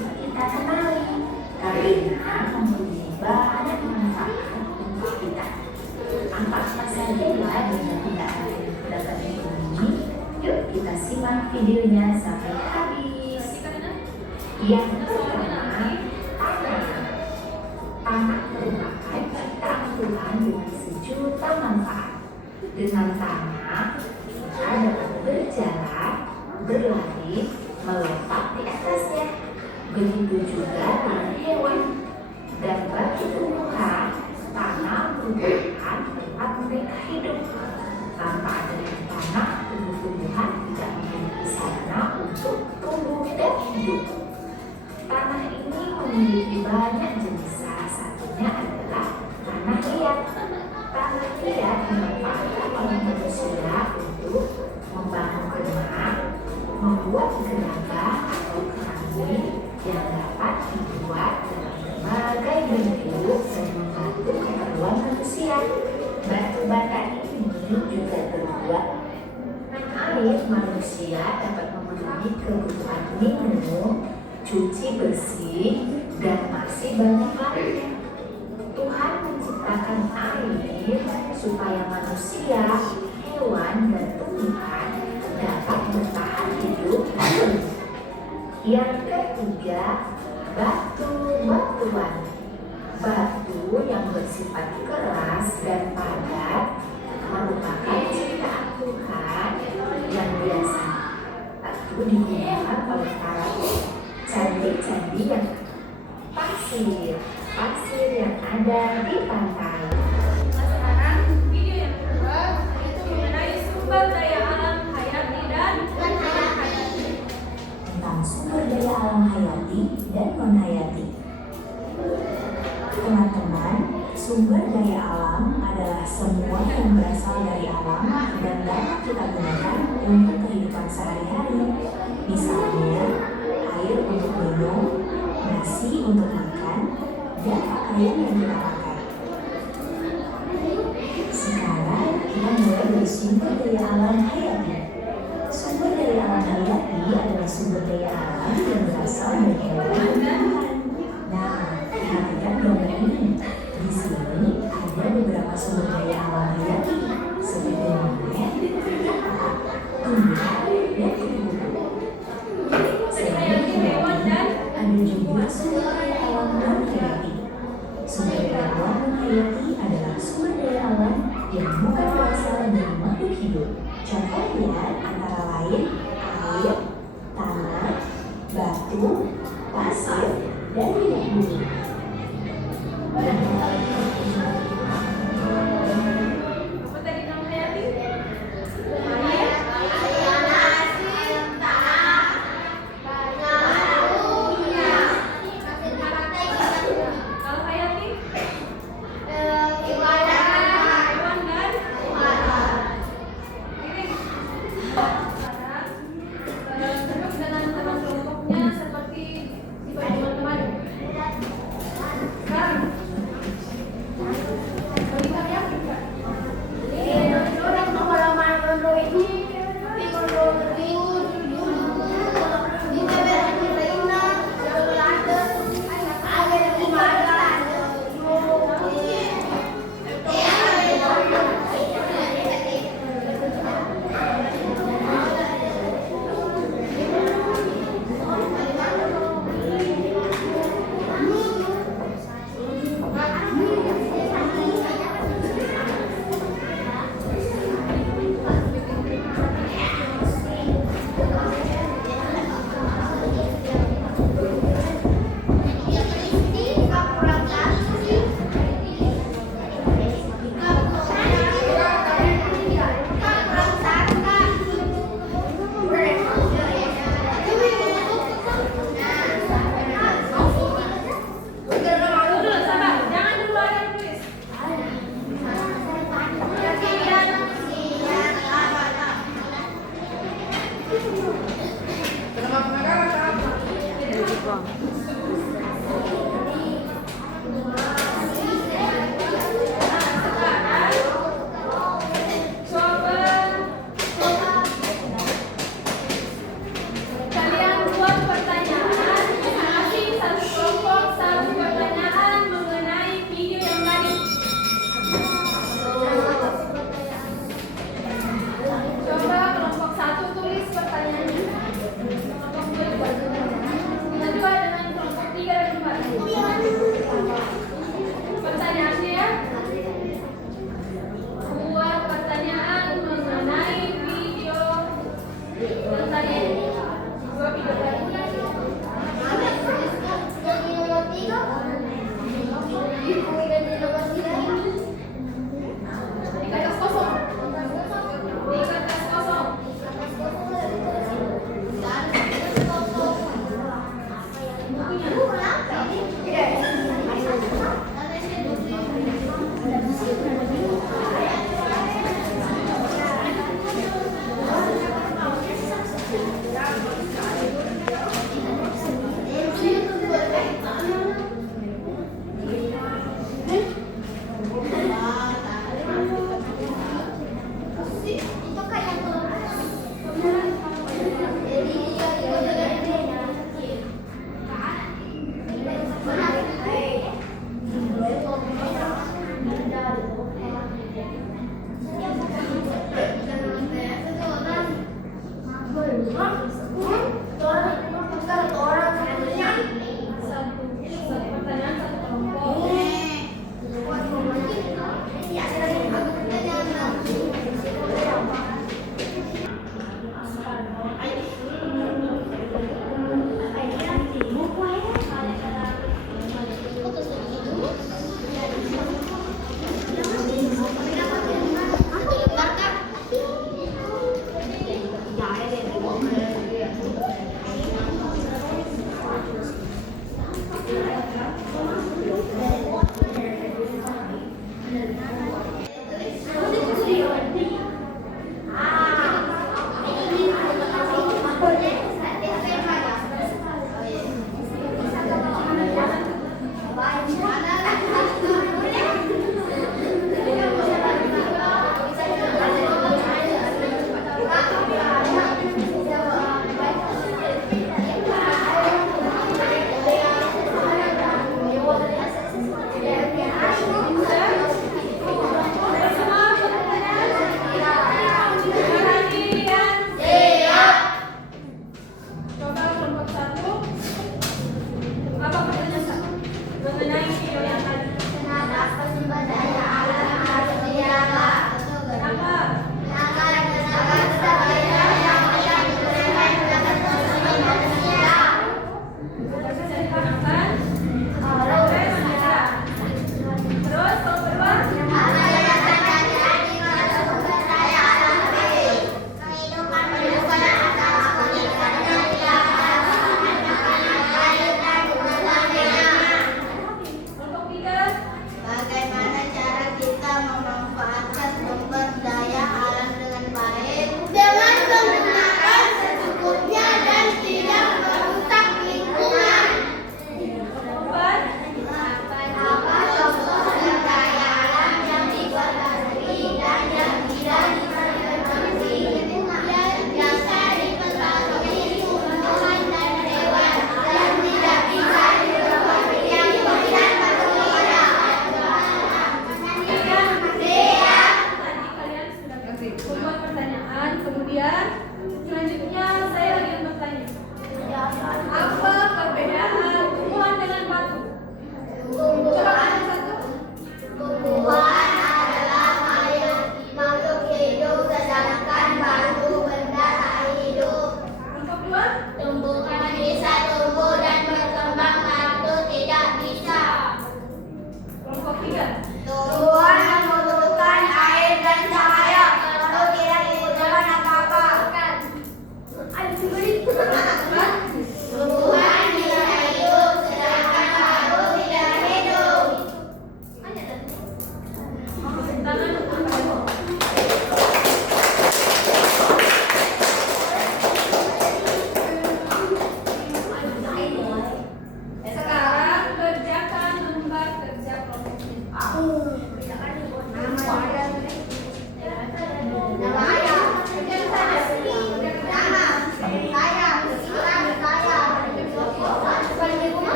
coba kita kenali karena mempunyai banyak manfaat untuk kita. Apa saja ya dengan tidak dapat ini? Yuk kita simak videonya sampai habis. Yang pertama, tanah merupakan ciptaan Tuhan dengan sejuta manfaat. Dengan tanah kita dapat berjalan, berlari, melompat di atasnya. Begitu juga dengan hewan. Dan bagi tumbuhan, tanah merupakan tempat mereka hidup. Tanpa adanya tanah, tumbuh-tumbuhan tidak memiliki sarana untuk tumbuh dan hidup. Tanah ini memiliki banyak jenis. Salah satunya adalah tanah liat. Tanah liat dimanfaatkan oleh manusia untuk membangun rumah, membuat gerabah atau keramik yang dapat dibuat dalam berbagai bentuk dan membantu keperluan manusia. Batu bata ini juga terbuat air manusia dapat memenuhi kebutuhan minum, cuci bersih, dan masih banyak lainnya. Tuhan menciptakan air supaya manusia, hewan, dan tumbuhan dapat bertahan hidup. Yang ketiga, batuan. Batu yang bersifat keras dan padat merupakan ciptaan Tuhan yang biasa batu digunakan oleh para candi-candi yang pasir yang ada di pantai. Sekarang video yang kedua yaitu mengenai sumber daya alam hayati dan non-hayati. Tentang sumber daya alam hayati dan non-hayati. Teman-teman, sumber daya alam adalah semua yang berasal dari alam dan dapat kita gunakan untuk kehidupan sehari-hari. Misalnya, air untuk minum, nasi untuk makan, dan pakaian yang kita pakai. Sekarang kita mulai dari sumber daya alam hayati. Sumber daya alam hayati adalah sumber daya alam yang berasal dari hewan dan tumbuhan. Nah, perhatikan gambar ini. Di sini ada beberapa sumber daya alam hayati seperti monyet, tumbuhan, dan kupu-kupu. Selain hewan dan ada juga sumber daya alam non-hayati. Sumber daya alam non-hayati adalah sumber daya alam yang bukan berasal dari makhluk hidup. Contohnya antara lain air, tanah, batu, pasir, dan minyak bumi. Apa tadi non-hayati? Kalau hayati? Hewan dan ini. Sekarang Kemudian selanjutnya saya ingin bertanya, apa perbedaan tumbuhan dengan batu? Coba kasih satu. Tumbuhan adalah makhluk hidup, sedangkan batu benda tak hidup. Kelompok dua. Tumbuhan bisa tumbuh dan berkembang, batu tidak bisa. Kelompok tiga. Tumbuhan membutuhkan air dan cahaya, batu tidak dibutuhkan apa-apa. Tumbuhan bisa hidup, sedangkan batu tidak hidup. Tangan untuk sekarang kerjakan lembar kerja kelompok ini.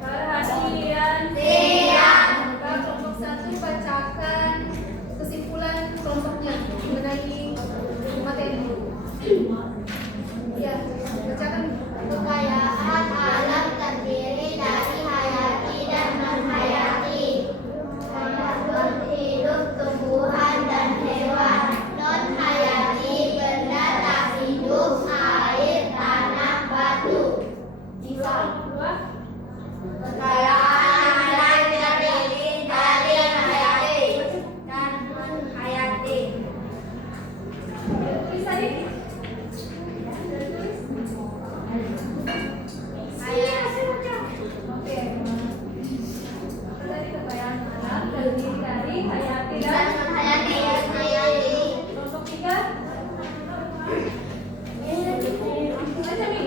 Perhatian. Kelompok satu bacakan kesimpulan kelompoknya mengenai materi. Ya, bacakan. Kekayaan alam terdiri dari hayati dan non-hayati. Makhluk hidup, tumbuhan dan hewan. Non-hayati, benda tak hidup, air, tanah, batu. Dua. Kekayaan alam terdiri dari hayati dan non-hayati. Tulis tadi. Oke. Tadi kekayaan alam terdiri dari hayati dan Non-hayati. kelompok tiga. Baca nih.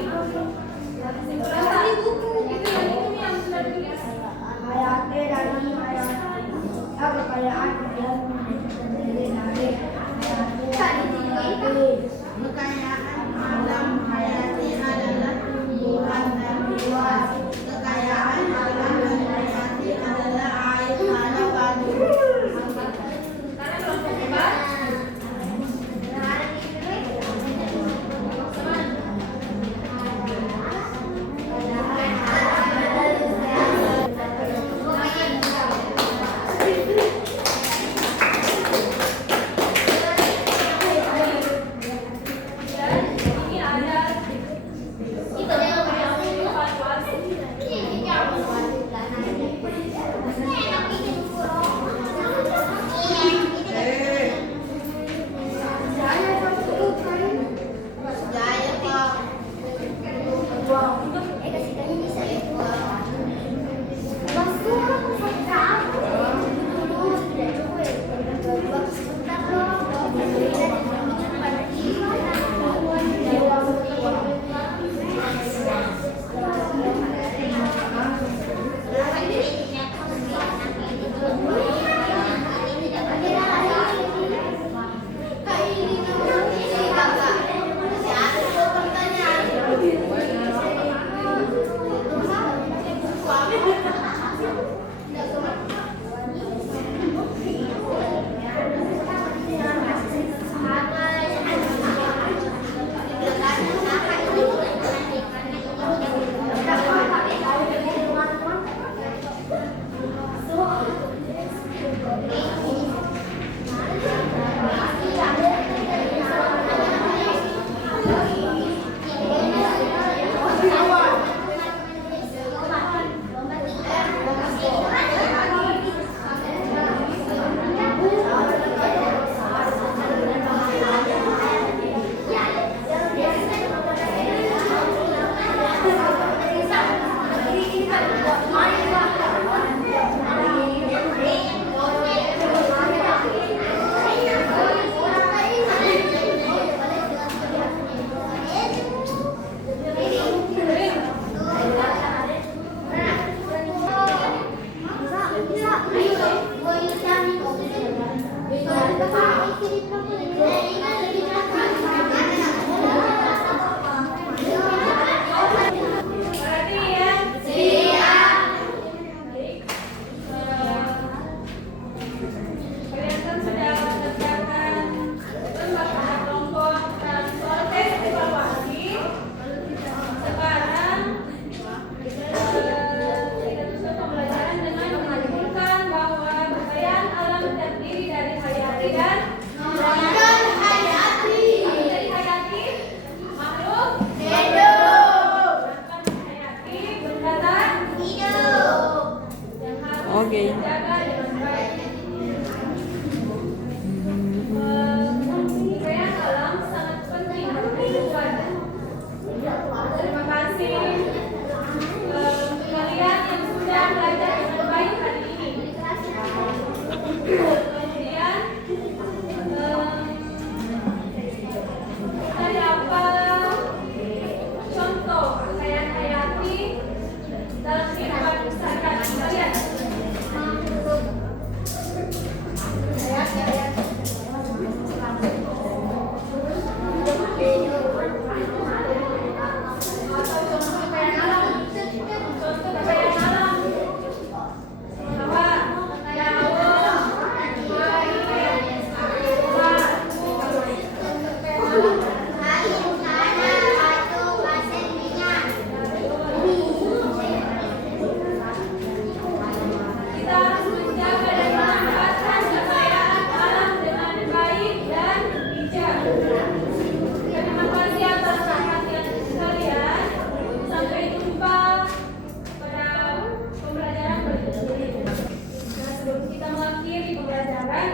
Kesimpulan tadi buku. Itu yang sudah ditulis. Hayati dan non-hayati. Kekayaan alam terdiri dari hayati. Kekayaan alam hayati adalah tumbuhan dan hewan. Kekayaan alam non-hayati adalah air, tanah, batu. Oke. jaga dengan baik. Kekayaan alam sangat penting dalam kehidupan. Terima kasih kalian yang sudah belajar dengan baik hari ini. Kemudian dari apa contoh kekayaan hayati dalam kehidupan sehari-hari kalian? Atau contoh kekayaan alam? Contoh kekayaan alam bahwa kekayaan alam, air, Air, tanah, batu, pasir, minyak. kita harus menjaga dan memanfaatkan kekayaan alam dengan baik dan bijak. Terima kasih atas perhatian kalian. Sampai jumpa pada pembelajaran berikutnya. Nah, sebelum kita mengakhiri pembelajaran,